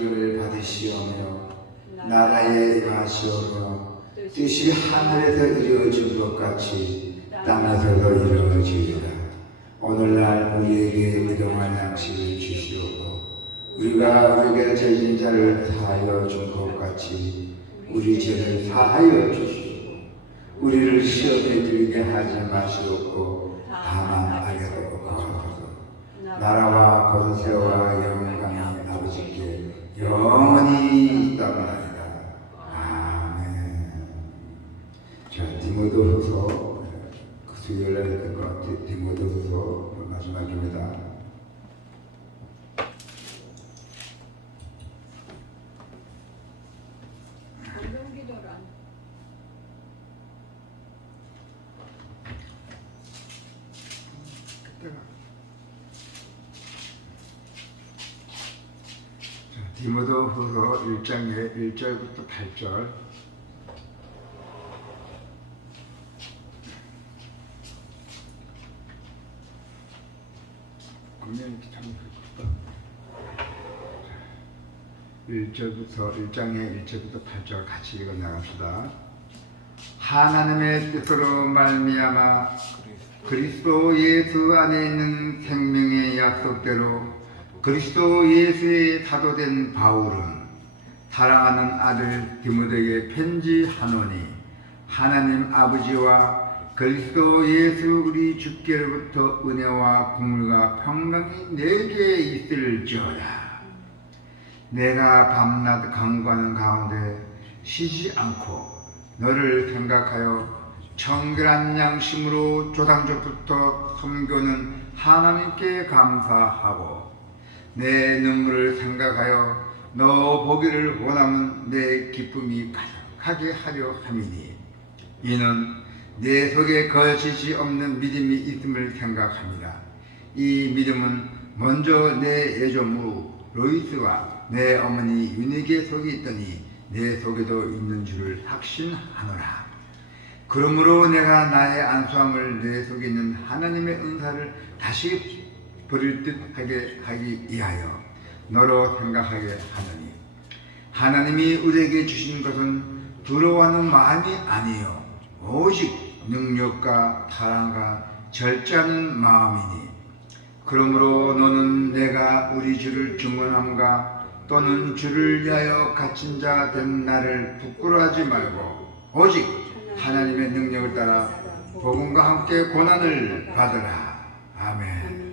주기를 받으시오며 나라에 임하시오며 뜻이 하늘에서 이루어진 것 같이 땅에서도 이루어지리라. 오늘날 우리에게 그동안 양식을 주시오고 우리가 우리에게 죄진 자를 사하여 준 것 같이 우리 죄를 사하여 주시고 우리를 시험에 들게 하지 마시옵고 다만 악에서 구하소서. 나라와 권세와 영광이 아버지께 영원히 있다마이다. 아멘. 자, 디모데후서 수요일날 했던 것 같아요. 디모데후서 마지막입니다. 디모데후서 1장의 1절부터 8절. 분명히 참 1장의 1절부터 8절 같이 읽어 나갑시다. 하나님의 뜻으로 말미암아 그리스도 예수 안에 있는 생명의 약속대로 그리스도 예수의 사도된 바울은 사랑하는 아들 디모데에게 편지하노니 하나님 아버지와 그리스도 예수 우리 주께로부터 은혜와 국물과 평강이 내게 있을지어다. 내가 밤낮 간구하는 가운데 쉬지 않고 너를 생각하여 청결한 양심으로 조상조부터 섬겨는 하나님께 감사하고 내 눈물을 생각하여 너 보기를 원하면 내 기쁨이 가득하게 하려 함이니 이는 내 속에 거짓이 없는 믿음이 있음을 생각합니다. 이 믿음은 먼저 내 애조무 로이스와 내 어머니 유니게 속에 있더니 내 속에도 있는 줄을 확신하노라. 그러므로 내가 나의 안수함을 내 속에 있는 하나님의 은사를 다시 버릴 듯 하기 위하여 너로 생각하게 하느니 하나님이 우리에게 주신 것은 두려워하는 마음이 아니요 오직 능력과 사랑과 절제하는 마음이니 그러므로 너는 내가 우리 주를 증언함과 또는 주를 위하여 갇힌 자 된 나를 부끄러워하지 말고 오직 하나님의 능력을 따라 복음과 함께 고난을 받으라. 아멘.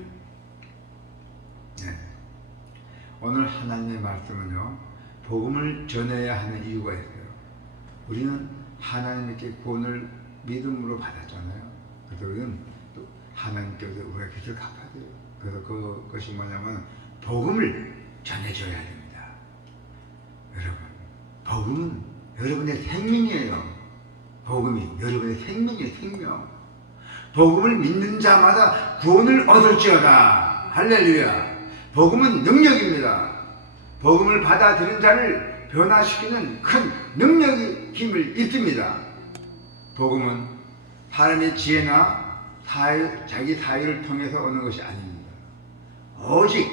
오늘 하나님의 말씀은요, 복음을 전해야 하는 이유가 있어요. 우리는 하나님께 구원을 믿음으로 받았잖아요. 그래서 우리는 또 하나님께서 우리가 빚을 갚아야 돼요. 그래서 그것이 뭐냐면 복음을 전해줘야 됩니다. 여러분, 복음은 여러분의 생명이에요. 복음이 여러분의 생명이에요. 생명. 복음을 믿는 자마다 구원을 얻을지어다. 할렐루야. 복음은 능력입니다. 복음을 받아들인 자를 변화시키는 큰 능력의 힘을 입습니다. 복음은 사람의 지혜나 자기 사유를 통해서 오는 것이 아닙니다. 오직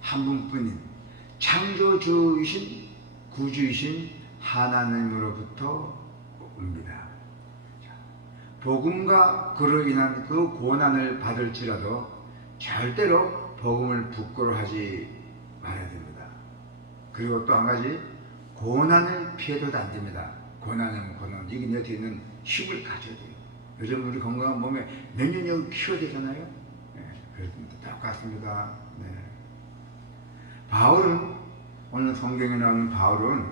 한 분뿐인 창조주이신 구주이신 하나님으로부터 옵니다. 복음과 그로 인한 그 고난을 받을지라도 절대로 복음을 부끄러워하지 말아야 됩니다. 그리고 또 한 가지, 고난을 피해서도 안 됩니다. 고난은 고난. 이게 내 뒤에 있는 힘을 가져야 돼요. 요즘 우리 건강한 몸에 면역력을 키워야 되잖아요. 네, 그렇습니다. 똑같습니다. 네. 바울은, 오늘 성경에 나오는 바울은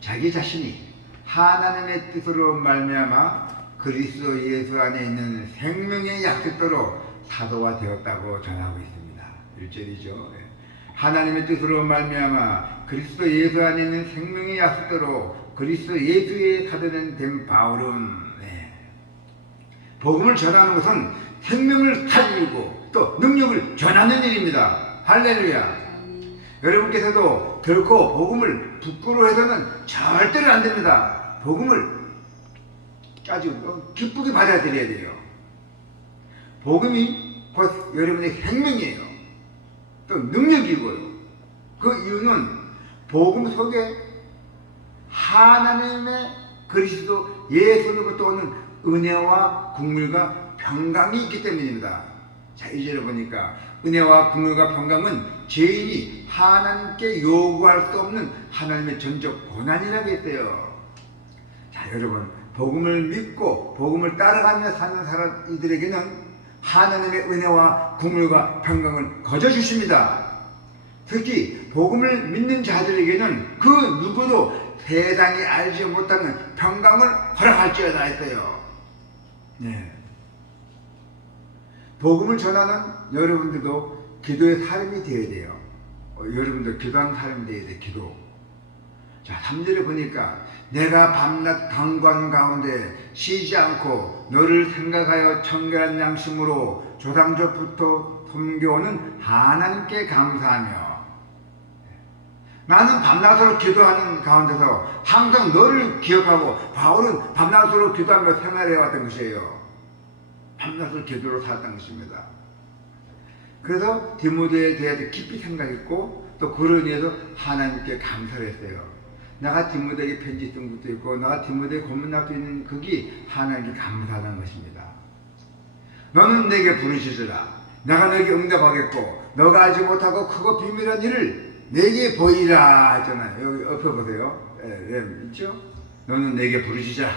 자기 자신이 하나님의 뜻으로 말미암아 그리스도 예수 안에 있는 생명의 약속대로 사도가 되었다고 전하고 있습니다. 1절이죠. 하나님의 뜻으로 말미암아 그리스도 예수 안에 있는 생명의 약속대로 그리스도 예수의 사도된 된 바울은 복음을 전하는 것은 생명을 살리고 또 능력을 전하는 일입니다. 할렐루야. 여러분께서도 결코 복음을 부끄러워해서는 절대로 안 됩니다. 복음을 아주 기쁘게 받아들여야 돼요. 복음이 곧 여러분의 생명이에요. 또 능력이고요. 그 이유는 복음 속에 하나님의 그리스도 예수로부터 오는 은혜와 국물과 평강이 있기 때문입니다. 자, 2절에 보니까 은혜와 국물과 평강은 죄인이 하나님께 요구할 수 없는 하나님의 전적 고난이라고 했어요. 자, 여러분, 복음을 믿고 복음을 따라가며 사는 사람들에게는 하나님의 은혜와 국물과 평강을 거저 주십니다. 특히 복음을 믿는 자들에게는 그 누구도 세상이 알지 못하는 평강을 허락할지어다 했어요. 네. 복음을 전하는 여러분들도 기도의 사람이 되어야 돼요. 여러분들 기도하는 사람이 되어야 돼. 기도. 자, 3절에 보니까 내가 밤낮 강관 가운데 쉬지 않고 너를 생각하여 청결한 양심으로 조상조부터 섬겨오는 하나님께 감사하며. 나는 밤낮으로 기도하는 가운데서 항상 너를 기억하고 바울은 밤낮으로 기도하며 생활해왔던 것이에요. 밤낮으로 기도로 살았던 것입니다. 그래서 디모데에 대해서 깊이 생각했고 또 그로 인해서 하나님께 감사를 했어요. 내가 디모데에게 편지 쓴 것도 있고 내가 디모데에 고문하고 있는 그게 하나님께 감사하는 것입니다. 너는 내게 부르시더라. 내가 너에게 응답하겠고 너가 알지 못하고 크고 비밀한 일을 내게 보이라 했잖아요. 여기 옆에 보세요. 있죠? 너는 내게 부르시자.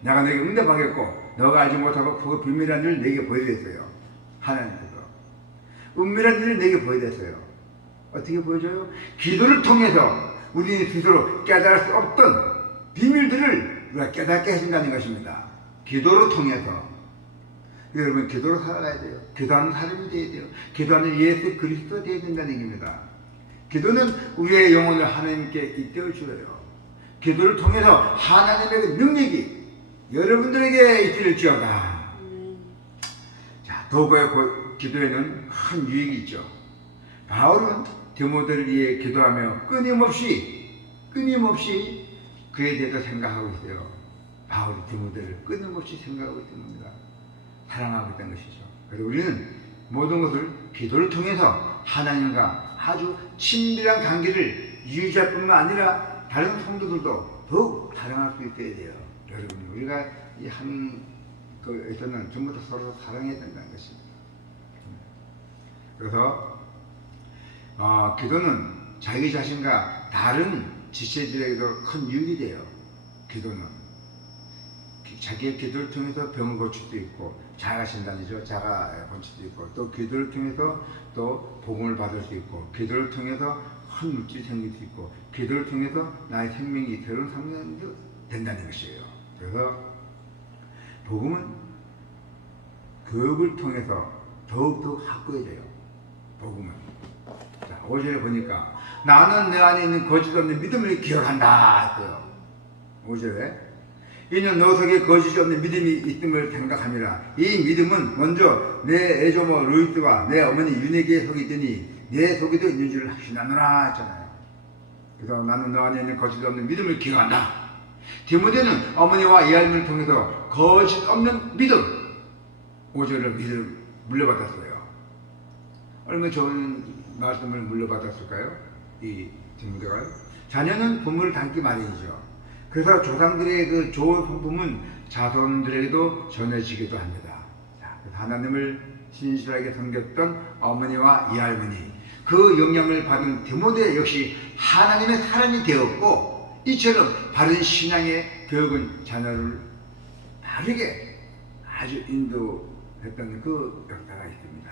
내가 너에게 응답하겠고 너가 알지 못하고 크고 비밀한 일을 내게 보이라 했어요. 하나님께서 은밀한 일을 내게 보이라 했어요. 어떻게 보여줘요? 기도를 통해서 우리는 스스로 깨달을 수 없던 비밀들을 우리가 깨닫게 해준다는 것입니다. 기도를 통해서. 여러분, 기도로 살아가야 돼요. 기도하는 사람이 되어야 돼요. 기도하는 예수 그리스도 되어야 된다는 얘기입니다. 기도는 우리의 영혼을 하나님께 잇대어 주어요. 기도를 통해서 하나님의 능력이 여러분들에게 있을지어다. 자, 도구의 기도에는 큰 유익이 있죠. 바울은 디모데를 위해 기도하며 끊임없이 그에 대해서 생각하고 있어요. 바울이 디모데를 끊임없이 생각하고 있는 겁니다. 사랑하고 있다는 것이죠. 그래서 우리는 모든 것을 기도를 통해서 하나님과 아주 친밀한 관계를 유지할 뿐만 아니라 다른 성도들도 더욱 사랑할 수 있어야 돼요. 여러분, 우리가 이 한 거에서는 전부 다 서로 사랑해야 된다는 것입니다. 그래서 기도는 자기 자신과 다른 지체들에게도 큰 유익이 돼요. 기도는 자기의 기도를 통해서 병을 고칠 수도 있고 자가 진단이죠. 자가 고칠 수도 있고 또 기도를 통해서 또 복음을 받을 수 있고 기도를 통해서 큰 물질이 생길 수 있고 기도를 통해서 나의 생명이 새로운 생명이 된다는 것이에요. 그래서 복음은 교육을 통해서 더욱더 확고해져요. 복음은. 자, 5절에 보니까 나는 내 안에 있는 거짓 없는 믿음을 기억한다 했어요. 5절에 이는 너 속에 거짓이 없는 믿음이 있음을 생각함이라. 이 믿음은 먼저 내 애조모 루이스와 내 어머니 윤에게 속이 있더니 내 속에도 있는 줄을 확신하노라 했잖아요. 그래서 나는 너 안에 있는 거짓 없는 믿음을 기억한다. 디모데는 어머니와 이할머니를 통해서 거짓 없는 믿음 5절을 믿음 물려받았어요. 얼마나 좋은 말씀을 물려받았을까요? 이 디모데가요. 자녀는 부모를 닮기 마련이죠. 그래서 조상들의 그 좋은 성품은 자손들에게도 전해지기도 합니다. 자, 그래서 하나님을 신실하게 섬겼던 어머니와 이할머니, 그 영향을 받은 디모데 역시 하나님의 사람이 되었고, 이처럼 바른 신앙의 교육은 자녀를 바르게 아주 인도했던 그 역사가 있습니다.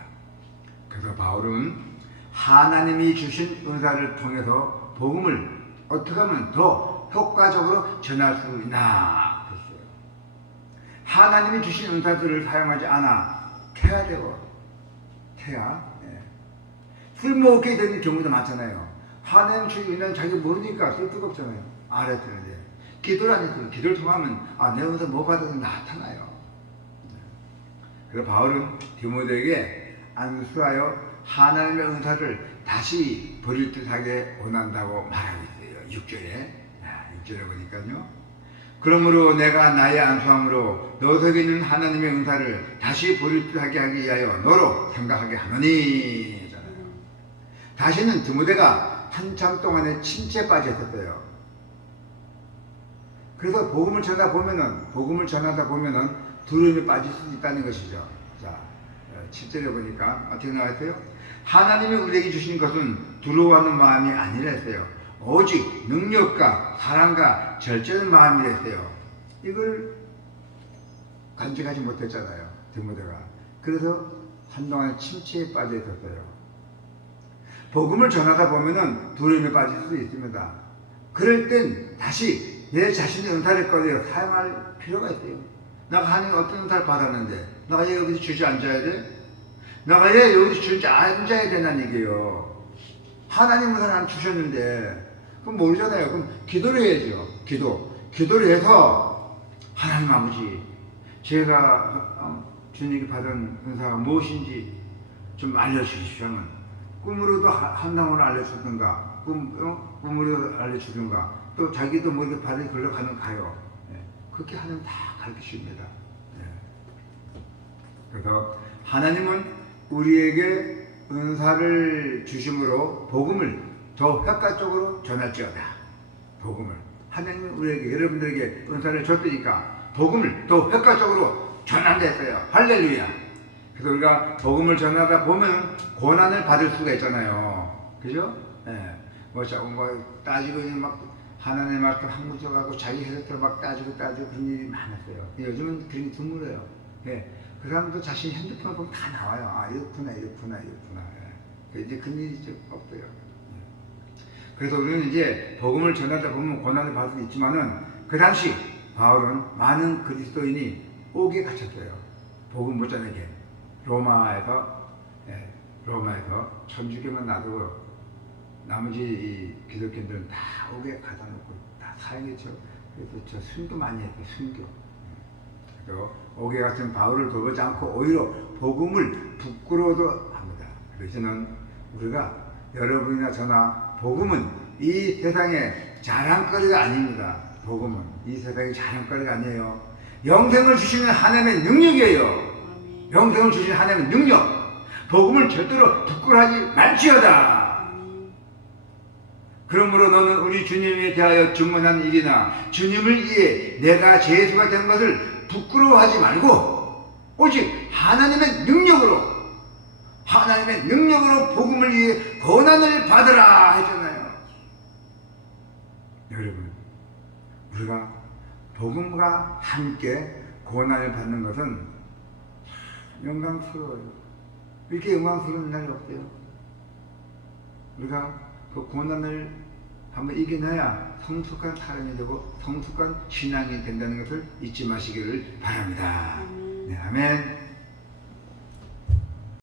그래서 바울은 하나님이 주신 은사를 통해서 복음을 어떻게 하면 더 효과적으로 전할 수 있나 했어요. 하나님이 주신 은사들을 사용하지 않아 퇴화되고 쓸모없게 되는 경우도 많잖아요. 하나님 주신 은사는 자기 모르니까 쓸 데가 없잖아요. 알았는데 기도를 안 했어요. 기도를 통하면 내 은사 뭐 받아서 나타나요. 그래서 바울은 디모데에게 안수하여 하나님의 은사를 다시 버릴 듯하게 원한다고 말하고 있어요. 6절에 보니까요. 그러므로 내가 나의 안수함으로 너 속에 있는 하나님의 은사를 다시 버릴 듯하게 하기 위하여 너로 생각하게 하노니. 다시는 디모데가 한참 동안에 침체에 빠져 있었어요. 그래서 복음을 전하다 보면은 두려움에 빠질 수 있다는 것이죠. 자, 7절에 보니까 어떻게 나와 있어요? 하나님이 우리에게 주신 것은 두려워하는 마음이 아니라 했어요. 오직 능력과 사랑과 절제하는 마음이라 했어요. 이걸 간직하지 못했잖아요, 디모데가. 그래서 한동안 침체에 빠져 있었어요. 복음을 전하다 보면은 두려움에 빠질 수도 있습니다. 그럴 땐 다시 내 자신의 은사를 꺼내어 사용할 필요가 있어요. 내가 하나님 어떤 은사를 받았는데 내가 얘 여기서 주저앉아야 돼? 내가 얘 여기서 주저앉아야 되는 얘기예요. 하나님 은사를 안 주셨는데 그럼 모르잖아요. 그럼 기도를 해야죠. 기도를 해서 하나님 아버지, 제가 주님께 받은 은사가 무엇인지 좀 알려주십시오. 꿈으로도 한나무를 알려주든가, 꿈으로 알려주든가, 또 자기도 모르게 받은 걸로 가요. 그렇게 하나님 다 가르쳐 줍니다. 그래서 하나님은 우리에게 은사를 주심으로 복음을 더 효과적으로 전할지어다. 복음을. 하나님은 우리에게, 여러분들에게 은사를 줬으니까 복음을 더 효과적으로 전한다 했어요. 할렐루야. 그래서 우리가 복음을 전하다 보면 고난을 받을 수가 있잖아요. 그죠? 뭐 따지고 막 하나님의 말씀 한 구절 갖고 자기 해석대로 막 따지고 그런 일이 많았어요. 요즘은 그런 게 드물어요. 그 사람도 자신 핸드폰을 보면 다 나와요. 아, 이렇구나. 이제 그런 일이 좀 없어요. 그래서 우리는 이제 복음을 전하다 보면 고난을 받을 수 있지만은 그 당시 바울은 많은 그리스도인이 옥에 갇혔어요. 복음 못 전하게. 로마에서 천주교만 놔두고 나머지 이 기독교인들은 다 옥에 가다 놓고 다 사형했죠. 그래서 저 순교 많이 했어요. 순교. 그리고 옥에 갇힌 바울을 돌보지 않고 오히려 복음을 부끄러워도 합니다. 그래서 저는 우리가 여러분이나 저나 복음은 이 세상의 자랑거리가 아닙니다. 복음은 이 세상의 자랑거리가 아니에요. 영생을 주시는 하나님의 능력이에요. 영생을 주신 하나님의 능력. 복음을 절대로 부끄러워하지 말지어다. 그러므로 너는 우리 주님에 대하여 증언한 일이나 주님을 위해 내가 제수가 된 것을 부끄러워하지 말고 오직 하나님의 능력으로 복음을 위해 고난을 받으라 했잖아요. 여러분, 우리가 복음과 함께 고난을 받는 것은 영광스러워요. 이렇게 영광스러운 날이 없어요. 우리가 그 고난을 한번 이겨내야 성숙한 사람이 되고 성숙한 신앙이 된다는 것을 잊지 마시기를 바랍니다. 네, 아멘.